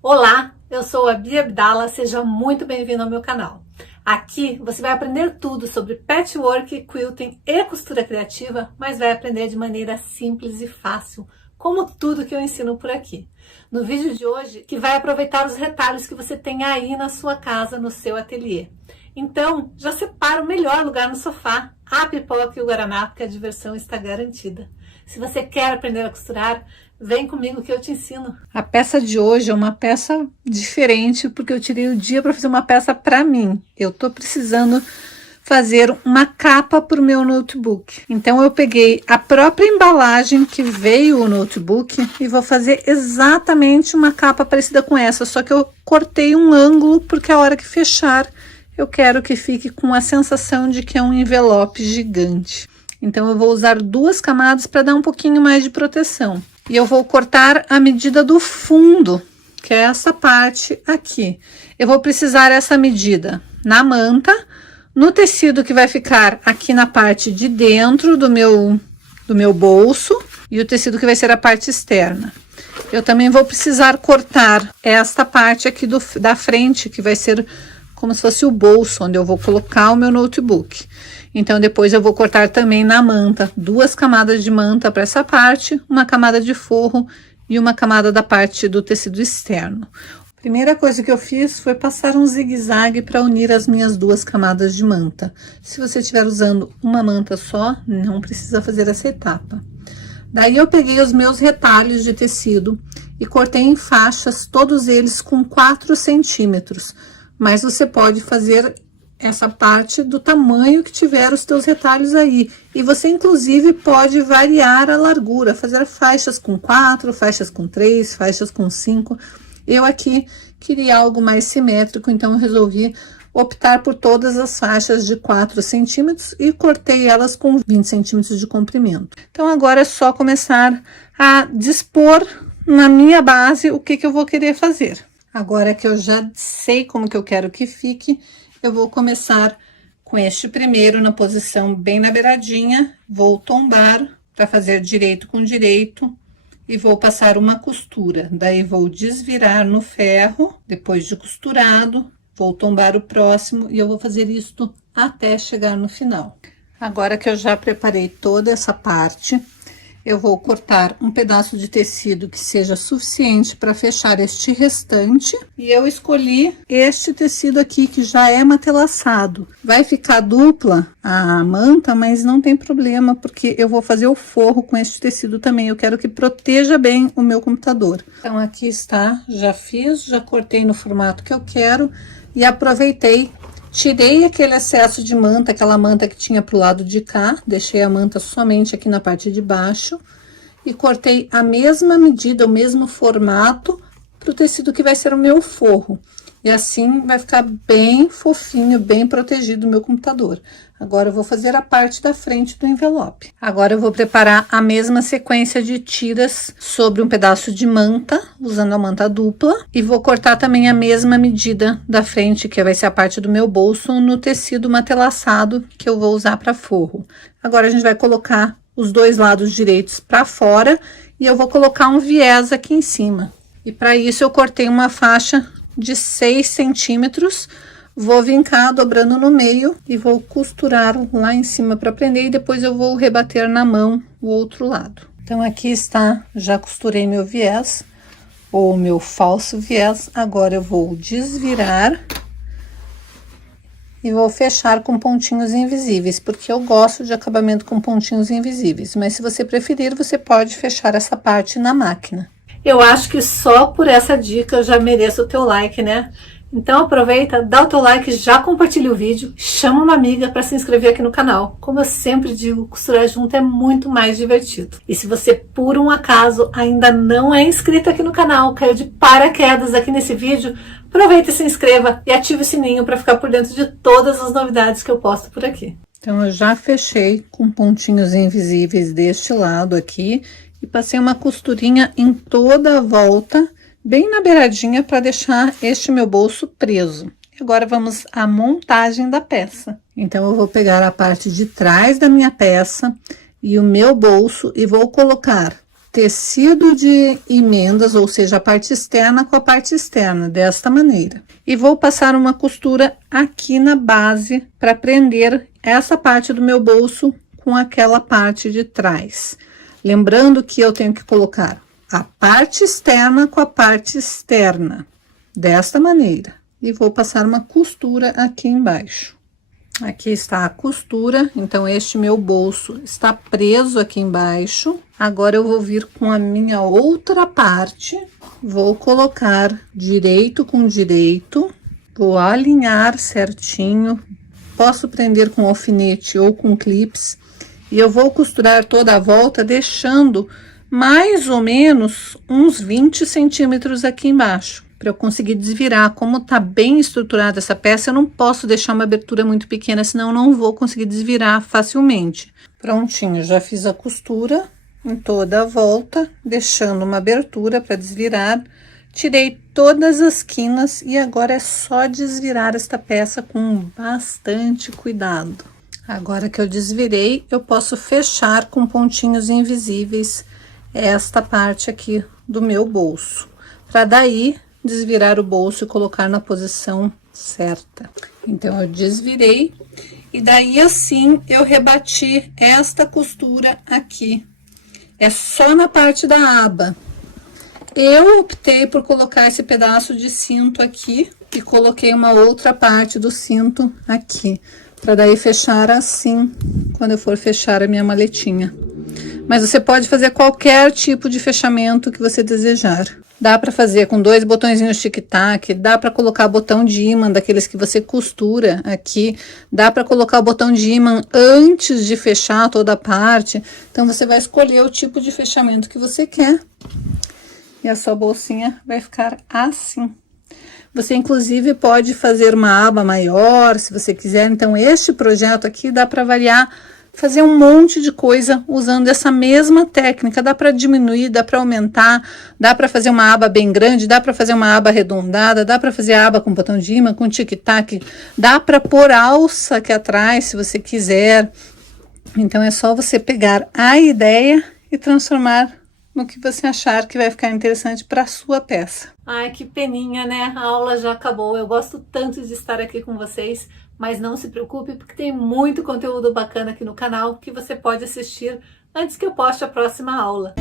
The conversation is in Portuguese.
Olá, eu sou a Bia Abdala, seja muito bem-vindo ao meu canal. Aqui você vai aprender tudo sobre patchwork, quilting e costura criativa, mas vai aprender de maneira simples e fácil, como tudo que eu ensino por aqui. No vídeo de hoje, que vai aproveitar os retalhos que você tem aí na sua casa, no seu ateliê. Então, já separa o melhor lugar no sofá, a pipoca e o guaraná, porque a diversão está garantida. Se você quer aprender a costurar, vem comigo que eu te ensino. A peça de hoje é uma peça diferente, porque eu tirei o dia para fazer uma peça para mim. Eu tô precisando fazer uma capa para o meu notebook. Então eu peguei a própria embalagem que veio o notebook e vou fazer exatamente uma capa parecida com essa, só que eu cortei um ângulo porque a hora que fechar eu quero que fique com a sensação de que é um envelope gigante. Então eu vou usar duas camadas para dar um pouquinho mais de proteção. E eu vou cortar a medida do fundo, que é essa parte aqui. Eu vou precisar essa medida na manta, no tecido que vai ficar aqui na parte de dentro do meu bolso e o tecido que vai ser a parte externa. Eu também vou precisar cortar esta parte aqui da frente, que vai ser como se fosse o bolso, onde eu vou colocar o meu notebook. Então, depois eu vou cortar também na manta, duas camadas de manta para essa parte, uma camada de forro e uma camada da parte do tecido externo. A primeira coisa que eu fiz foi passar um zigue-zague para unir as minhas duas camadas de manta. Se você estiver usando uma manta só, não precisa fazer essa etapa. Daí eu peguei os meus retalhos de tecido e cortei em faixas, todos eles com 4 centímetros. Mas você pode fazer essa parte do tamanho que tiver os teus retalhos aí. E você, inclusive, pode variar a largura, fazer faixas com 4, faixas com 3, faixas com 5. Eu aqui queria algo mais simétrico, então eu resolvi optar por todas as faixas de 4 centímetros e cortei elas com 20 centímetros de comprimento. Então, agora é só começar a dispor na minha base o que eu vou querer fazer. Agora que eu já sei como que eu quero que fique, eu vou começar com este primeiro na posição bem na beiradinha, vou tombar para fazer direito com direito e vou passar uma costura. Daí vou desvirar no ferro, depois de costurado, vou tombar o próximo e eu vou fazer isto até chegar no final. Agora que eu já preparei toda essa parte, eu vou cortar um pedaço de tecido que seja suficiente para fechar este restante. E eu escolhi este tecido aqui, que já é matelaçado. Vai ficar dupla a manta, mas não tem problema, porque eu vou fazer o forro com este tecido também. Eu quero que proteja bem o meu computador. Então, aqui está, já fiz, já cortei no formato que eu quero e aproveitei. Tirei aquele excesso de manta, aquela manta que tinha pro lado de cá, deixei a manta somente aqui na parte de baixo e cortei a mesma medida, o mesmo formato pro tecido que vai ser o meu forro. E assim vai ficar bem fofinho, bem protegido o meu computador. Agora eu vou fazer a parte da frente do envelope. Agora eu vou preparar a mesma sequência de tiras sobre um pedaço de manta, usando a manta dupla. E vou cortar também a mesma medida da frente, que vai ser a parte do meu bolso, no tecido matelaçado que eu vou usar para forro. Agora a gente vai colocar os dois lados direitos para fora e eu vou colocar um viés aqui em cima. E para isso eu cortei uma faixa de 6 centímetros, vou vincar dobrando no meio e vou costurar lá em cima para prender e depois eu vou rebater na mão o outro lado. Então aqui está, já costurei meu viés, ou meu falso viés. Agora eu vou desvirar e vou fechar com pontinhos invisíveis, porque eu gosto de acabamento com pontinhos invisíveis, mas se você preferir, você pode fechar essa parte na máquina. Eu acho que só por essa dica eu já mereço o teu like, né? Então aproveita, dá o teu like, já compartilha o vídeo, chama uma amiga para se inscrever aqui no canal. Como eu sempre digo, costurar junto é muito mais divertido. E se você, por um acaso, ainda não é inscrito aqui no canal, caiu de paraquedas aqui nesse vídeo, aproveita e se inscreva e ative o sininho para ficar por dentro de todas as novidades que eu posto por aqui. Então eu já fechei com pontinhos invisíveis deste lado aqui e passei uma costurinha em toda a volta, bem na beiradinha, para deixar este meu bolso preso. Agora vamos à montagem da peça. Então eu vou pegar a parte de trás da minha peça e o meu bolso e vou colocar tecido de emendas, ou seja, a parte externa com a parte externa, desta maneira. E vou passar uma costura aqui na base para prender essa parte do meu bolso com aquela parte de trás. Lembrando que eu tenho que colocar a parte externa com a parte externa, desta maneira. E vou passar uma costura aqui embaixo. Aqui está a costura, então este meu bolso está preso aqui embaixo. Agora eu vou vir com a minha outra parte, vou colocar direito com direito, vou alinhar certinho, posso prender com alfinete ou com clips, e eu vou costurar toda a volta, deixando mais ou menos uns 20 centímetros aqui embaixo, para eu conseguir desvirar. Como tá bem estruturada essa peça, eu não posso deixar uma abertura muito pequena, senão eu não vou conseguir desvirar facilmente. Prontinho, já fiz a costura em toda a volta, deixando uma abertura para desvirar. Tirei todas as quinas e agora é só desvirar esta peça com bastante cuidado. Agora que eu desvirei, eu posso fechar com pontinhos invisíveis esta parte aqui do meu bolso, para daí desvirar o bolso e colocar na posição certa. Então, eu desvirei e daí assim eu rebati esta costura aqui. É só na parte da aba. Eu optei por colocar esse pedaço de cinto aqui e coloquei uma outra parte do cinto aqui, para daí fechar assim, quando eu for fechar a minha maletinha. Mas você pode fazer qualquer tipo de fechamento que você desejar. Dá para fazer com 2 botõezinhos tic-tac, dá para colocar botão de ímã, daqueles que você costura aqui, dá para colocar o botão de ímã antes de fechar toda a parte. Então, você vai escolher o tipo de fechamento que você quer. E a sua bolsinha vai ficar assim. Você, inclusive, pode fazer uma aba maior, se você quiser. Então, este projeto aqui dá para variar, fazer um monte de coisa usando essa mesma técnica. Dá para diminuir, dá para aumentar, dá para fazer uma aba bem grande, dá para fazer uma aba arredondada, dá para fazer a aba com botão de ímã, com tic-tac, dá para pôr alça aqui atrás, se você quiser. Então, é só você pegar a ideia e transformar no que você achar que vai ficar interessante para a sua peça. Ai, que peninha, né? A aula já acabou. Eu gosto tanto de estar aqui com vocês, mas não se preocupe, porque tem muito conteúdo bacana aqui no canal que você pode assistir antes que eu poste a próxima aula.